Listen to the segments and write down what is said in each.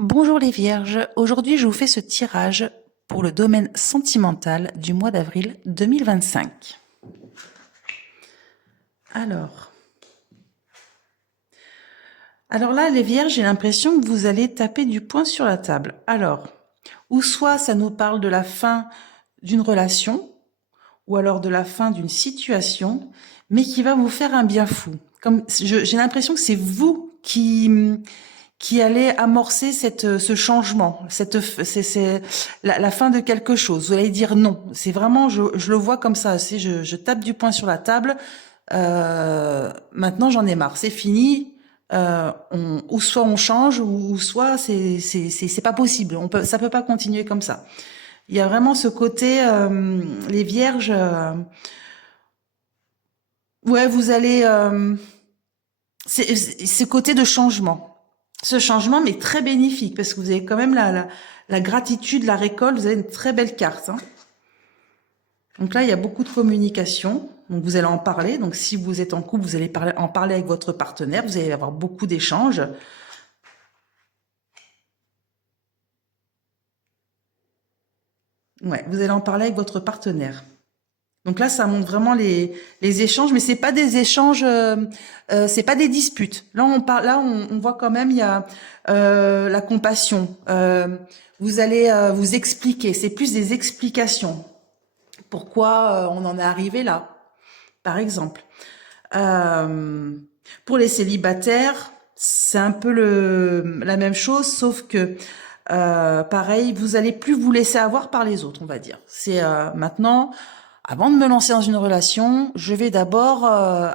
Bonjour les Vierges, aujourd'hui je vous fais ce tirage pour le domaine sentimental du mois d'avril 2025. Alors là les Vierges, j'ai l'impression que vous allez taper du poing sur la table. Alors, ou soit ça nous parle de la fin d'une relation, ou alors de la fin d'une situation, mais qui va vous faire un bien fou. Comme j'ai l'impression que c'est vous qui allez amorcer ce changement, c'est la fin de quelque chose. Vous allez dire non. C'est vraiment, je le vois comme ça. Je tape du poing sur la table. Maintenant, j'en ai marre. C'est fini. Ou soit on change, ou soit c'est pas possible. Ça peut pas continuer comme ça. Il y a vraiment ce côté, les Vierges. Ouais, vous allez. C'est ce côté de changement. Ce changement, mais très bénéfique, parce que vous avez quand même la gratitude, la récolte, vous avez une très belle carte. Hein. Donc là, il y a beaucoup de communication, donc vous allez en parler. Donc si vous êtes en couple, vous allez en parler avec votre partenaire, vous allez avoir beaucoup d'échanges. Ouais, vous allez en parler avec votre partenaire. Donc là, ça montre vraiment les échanges, mais c'est pas des échanges, c'est pas des disputes. Là, on voit quand même il y a la compassion. Vous allez vous expliquer. C'est plus des explications. Pourquoi on en est arrivé là, par exemple. Pour les célibataires, c'est un peu la même chose, sauf que pareil, vous allez plus vous laisser avoir par les autres, on va dire. C'est maintenant. Avant de me lancer dans une relation, je vais d'abord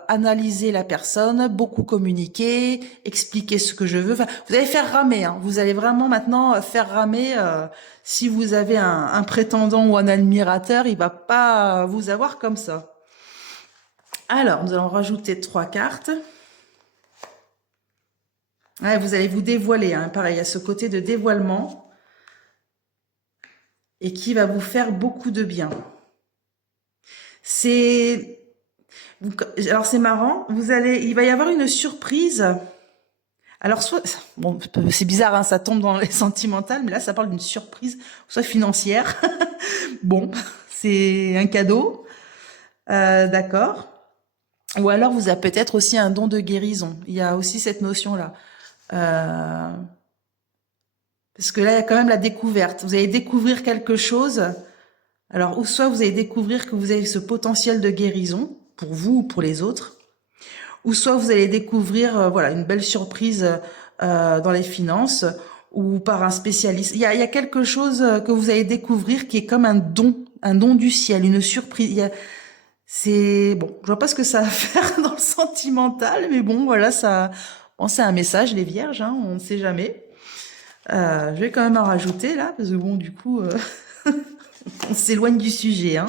analyser la personne, beaucoup communiquer, expliquer ce que je veux. Enfin, vous allez faire ramer. Hein. Vous allez vraiment maintenant faire ramer. Si vous avez un prétendant ou un admirateur, il va pas vous avoir comme ça. Alors, nous allons rajouter 3 cartes. Ouais, vous allez vous dévoiler. Hein. Pareil, il y a ce côté de dévoilement et qui va vous faire beaucoup de bien. Alors c'est marrant, il va y avoir une surprise. Alors bon, c'est bizarre, hein, ça tombe dans les sentimentales, mais là ça parle d'une surprise, soit financière. Bon, c'est un cadeau, d'accord. Ou alors vous avez peut-être aussi un don de guérison. Il y a aussi cette notion-là. Parce que là, il y a quand même la découverte. Vous allez découvrir quelque chose. Alors, ou soit vous allez découvrir que vous avez ce potentiel de guérison, pour vous ou pour les autres, ou soit vous allez découvrir voilà, une belle surprise dans les finances, ou par un spécialiste. Il y a quelque chose que vous allez découvrir qui est comme un don du ciel, une surprise. C'est bon, je vois pas ce que ça va faire dans le sentimental, mais bon, voilà, c'est un message, les vierges, hein, on ne sait jamais. Je vais quand même en rajouter là, parce que bon, du coup, on s'éloigne du sujet. Hein.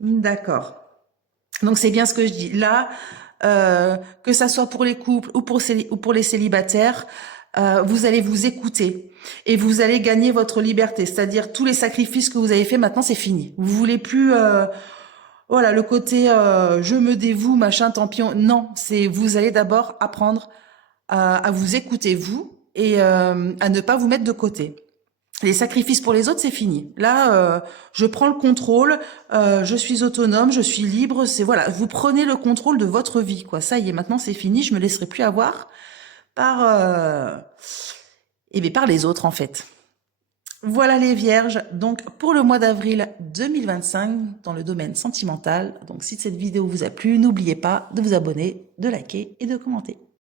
D'accord. Donc c'est bien ce que je dis. Là, que ça soit pour les couples ou pour les célibataires, vous allez vous écouter et vous allez gagner votre liberté. C'est-à-dire tous les sacrifices que vous avez faits, maintenant c'est fini. Vous voulez plus, voilà, le côté je me dévoue, machin, tant pis. Non, vous allez d'abord apprendre à vous écouter vous et à ne pas vous mettre de côté. Les sacrifices pour les autres, c'est fini. Là, je prends le contrôle, je suis autonome, je suis libre. C'est voilà, vous prenez le contrôle de votre vie, quoi. Ça y est, maintenant c'est fini. Je me laisserai plus avoir par par les autres en fait. Voilà les vierges. Donc pour le mois d'avril 2025 dans le domaine sentimental. Donc si cette vidéo vous a plu, n'oubliez pas de vous abonner, de liker et de commenter.